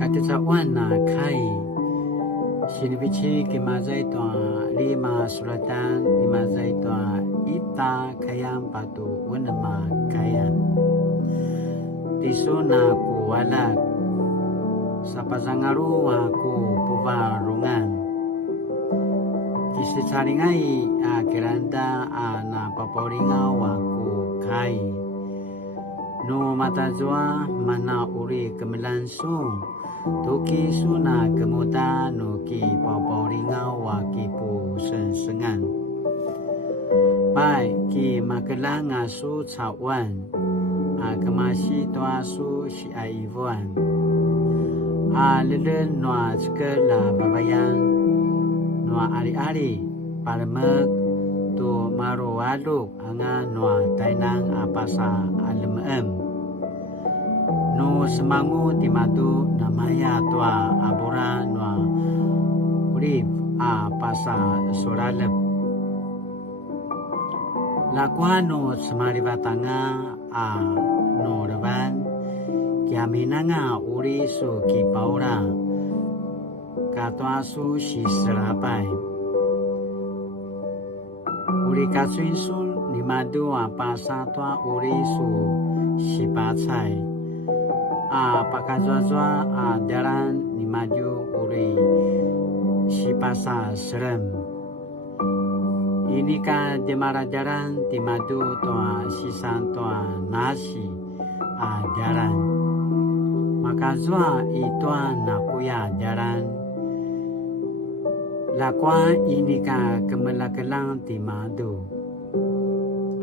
kati sa wana kai sinibichi kimazay to lima suratan kimazay to ita kayang patu wanama kayan tiso na kuwalag sa pasangaru aku puvarungan kisi saringay kiranda na paporingaw aku kai no matazwa mana uri kemelansung toki suna kemuda no ki paporingaw ki pu sensengan bai ki makelanga su cawan kemasi toa su si aivuan lele noa skela babayan noa ari-ari paramek tu marualuk anga noa tainang apasa alemem no semangu timatu namaya tua abura noa urip apasa soralep lakuano semaribatanga no reban kiaminanga uri su ki paura katwa su si serapai uri katsuin sun ni madu apasa tua uri su si pacai pakazwa daran ni maju uri si pasa serem ini ka demarajaran ti madu tua si santua nasi jaran makazwa itua nakuya jaran lakwa ini ka kemelakelang ti madu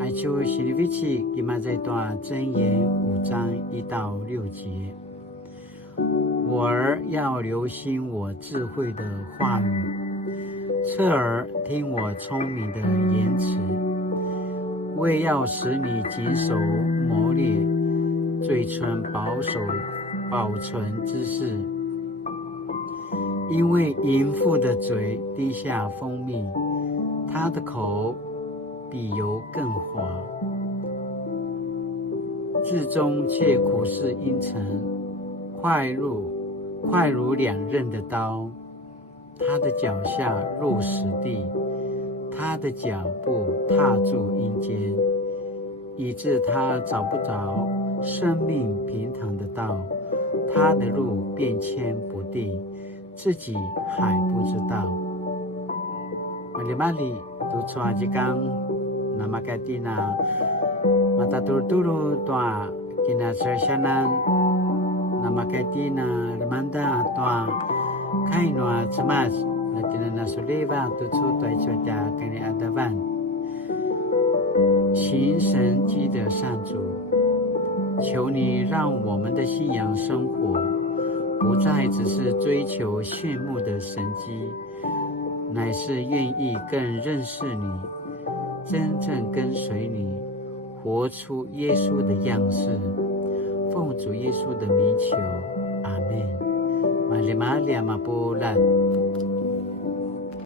aichu shirivichi kimazai tua真言5章1到6节我儿要留心我智慧的话语侧耳听我聪明的言辞为要使你谨守谋略嘴唇保存之事因为淫妇的嘴滴下蜂蜜她的口比油更滑至终却苦是阴沉快如两刃的刀他的脚下入死地他的脚步踏住阴间以致他找不着生命平坦的道他的路变迁不定自己还不知道mali-mali tu cuaca jikang nama katina mata turu tua kina sersanan nama katina remanda tua kainwa cemas latina nasuleva tutu tuai cuaca kini adaban 行神迹的上主求你让我们的信仰生活不再只是追求炫目的神迹乃是愿意更认识你真正跟随你活出耶稣的样式奉主耶稣的名求阿们玛利玛利亚马布拉